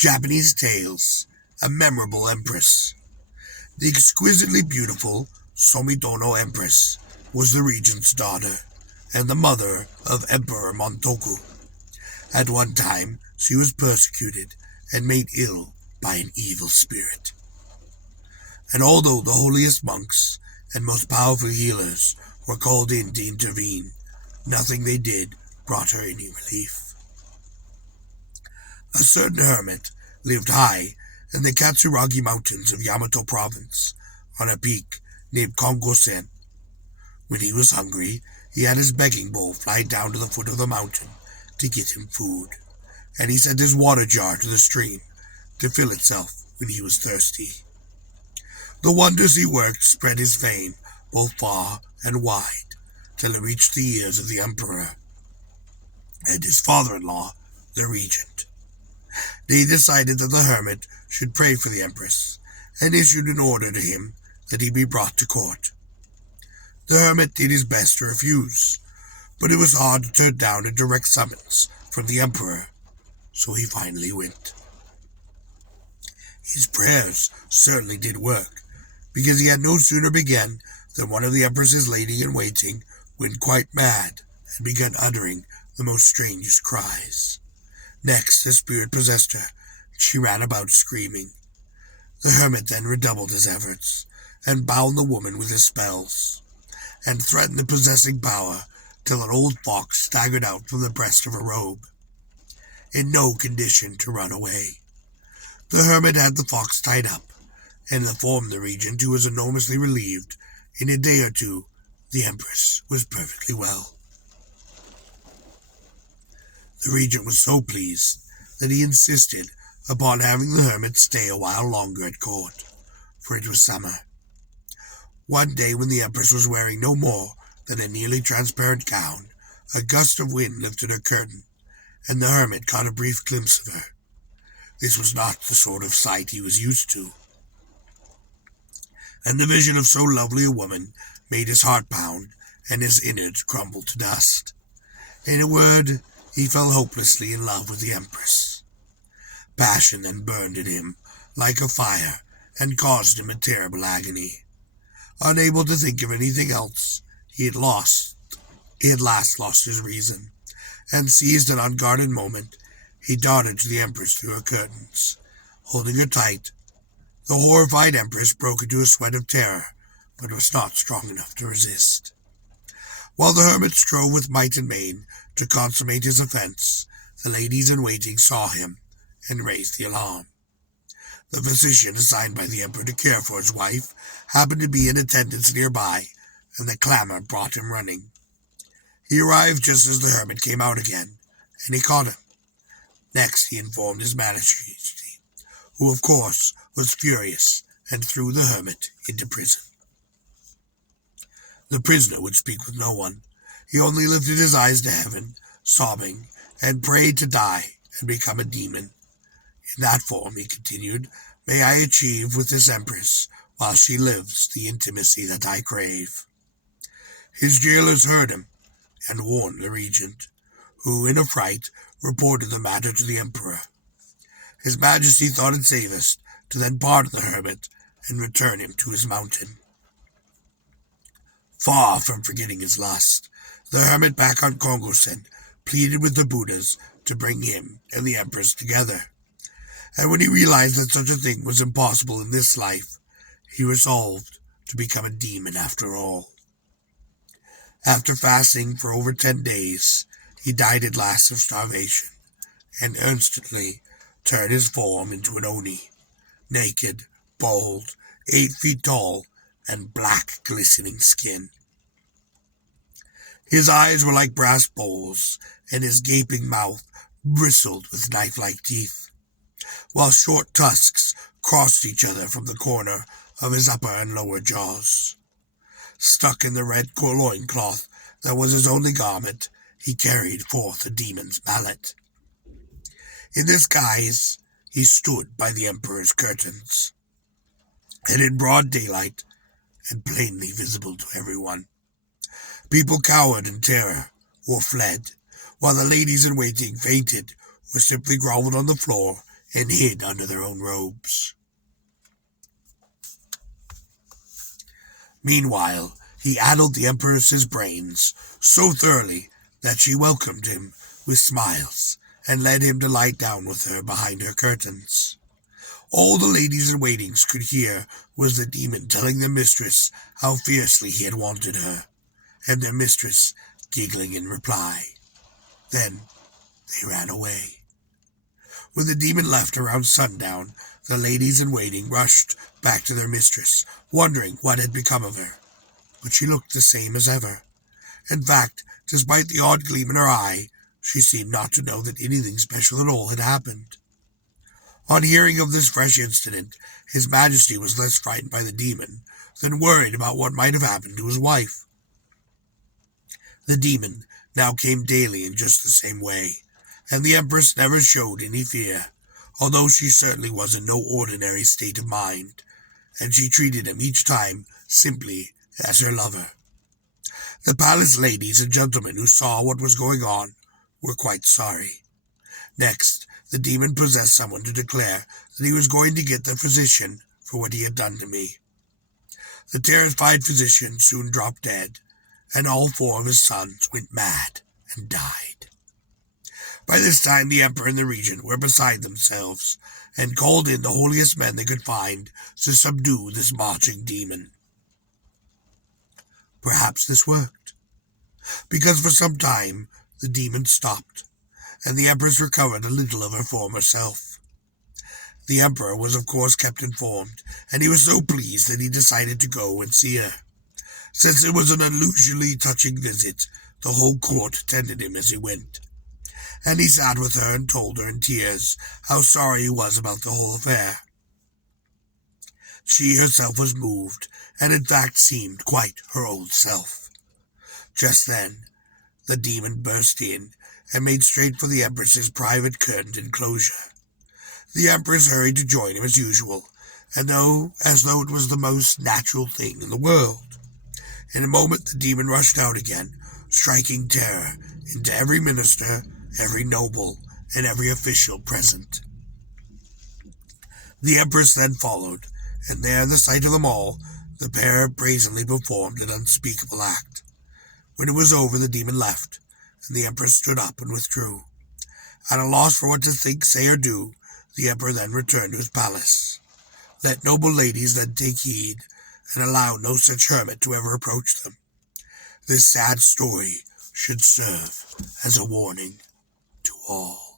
Japanese Tales, a memorable Empress. The exquisitely beautiful Somitono Empress was the regent's daughter and the mother of Emperor Montoku. At one time, she was persecuted and made ill by an evil spirit. And although the holiest monks and most powerful healers were called in to intervene, nothing they did brought her any relief. A certain hermit lived high in the Katsuragi Mountains of Yamato Province, on a peak named Kongosen. When he was hungry, he had his begging bowl fly down to the foot of the mountain to get him food, and he sent his water jar to the stream to fill itself when he was thirsty. The wonders he worked spread his fame both far and wide, till it reached the ears of the emperor and his father-in-law, the regent. They decided that the hermit should pray for the empress, and issued an order to him that he be brought to court. The hermit did his best to refuse, but it was hard to turn down a direct summons from the emperor, so he finally went. His prayers certainly did work, because he had no sooner begun than one of the empress's lady-in-waiting went quite mad and began uttering the most strangest cries. Next, the spirit possessed her, and she ran about screaming. The hermit then redoubled his efforts, and bound the woman with his spells, and threatened the possessing power till an old fox staggered out from the breast of her robe, in no condition to run away. The hermit had the fox tied up, and informed the regent, who was enormously relieved. In a day or two, the empress was perfectly well. The regent was so pleased that he insisted upon having the hermit stay a while longer at court, for it was summer. One day, when the empress was wearing no more than a nearly transparent gown, a gust of wind lifted her curtain, and the hermit caught a brief glimpse of her. This was not the sort of sight he was used to, and the vision of so lovely a woman made his heart pound and his innards crumble to dust. In a word, he fell hopelessly in love with the empress. Passion then burned in him like a fire and caused him a terrible agony. Unable to think of anything else, he had last lost his reason, and seized an unguarded moment, he darted to the empress through her curtains. Holding her tight, the horrified empress broke into a sweat of terror, but was not strong enough to resist. While the hermit strove with might and main to consummate his offense, the ladies-in-waiting saw him and raised the alarm. The physician assigned by the emperor to care for his wife happened to be in attendance nearby, and the clamor brought him running. He arrived just as the hermit came out again, and he caught him. Next he informed his majesty, who of course was furious, and threw the hermit into prison. The prisoner would speak with no one. He only lifted his eyes to heaven, sobbing, and prayed to die and become a demon. In that form, he continued, may I achieve with this empress, while she lives, the intimacy that I crave. His jailers heard him, and warned the regent, who, in a fright, reported the matter to the emperor. His majesty thought it safest to then pardon the hermit and return him to his mountain. Far from forgetting his lust, the hermit back on Kongosen pleaded with the Buddhas to bring him and the empress together. And when he realized that such a thing was impossible in this life, he resolved to become a demon after all. After fasting for over 10 days, he died at last of starvation, and instantly turned his form into an oni, naked, bald, 8 feet tall, and black glistening skin. His eyes were like brass bowls, and his gaping mouth bristled with knife-like teeth, while short tusks crossed each other from the corner of his upper and lower jaws. Stuck in the red loincloth that was his only garment, he carried forth a demon's mallet. In this guise, he stood by the emperor's curtains, and in broad daylight, and plainly visible to everyone. People cowered in terror, or fled, while the ladies-in-waiting fainted, or simply groveled on the floor and hid under their own robes. Meanwhile, he addled the Empress's brains so thoroughly that she welcomed him with smiles and led him to lie down with her behind her curtains. All the ladies in waiting could hear was the demon telling their mistress how fiercely he had wanted her, and their mistress giggling in reply. Then they ran away. When the demon left around sundown, the ladies in waiting rushed back to their mistress, wondering what had become of her. But she looked the same as ever. In fact, despite the odd gleam in her eye, she seemed not to know that anything special at all had happened. On hearing of this fresh incident, His Majesty was less frightened by the demon than worried about what might have happened to his wife. The demon now came daily in just the same way, and the Empress never showed any fear, although she certainly was in no ordinary state of mind, and she treated him each time simply as her lover. The palace ladies and gentlemen who saw what was going on were quite sorry. Next, the demon possessed someone to declare that he was going to get the physician for what he had done to me. The terrified physician soon dropped dead, and all 4 of his sons went mad and died. By this time the emperor and the regent were beside themselves, and called in the holiest men they could find to subdue this marching demon. Perhaps this worked, because for some time the demon stopped, and the Empress recovered a little of her former self. The Emperor was of course kept informed, and he was so pleased that he decided to go and see her. Since it was an unusually touching visit, the whole court attended him as he went, and he sat with her and told her in tears how sorry he was about the whole affair. She herself was moved, and in fact seemed quite her old self. Just then, the demon burst in and made straight for the Empress's private curtained enclosure. The Empress hurried to join him as usual, and as though it was the most natural thing in the world. In a moment the demon rushed out again, striking terror into every minister, every noble, and every official present. The Empress then followed, and there in the sight of them all, the pair brazenly performed an unspeakable act. When it was over, the demon left, and the Empress stood up and withdrew. At a loss for what to think, say, or do, the Emperor then returned to his palace. Let noble ladies then take heed, and allow no such hermit to ever approach them. This sad story should serve as a warning to all.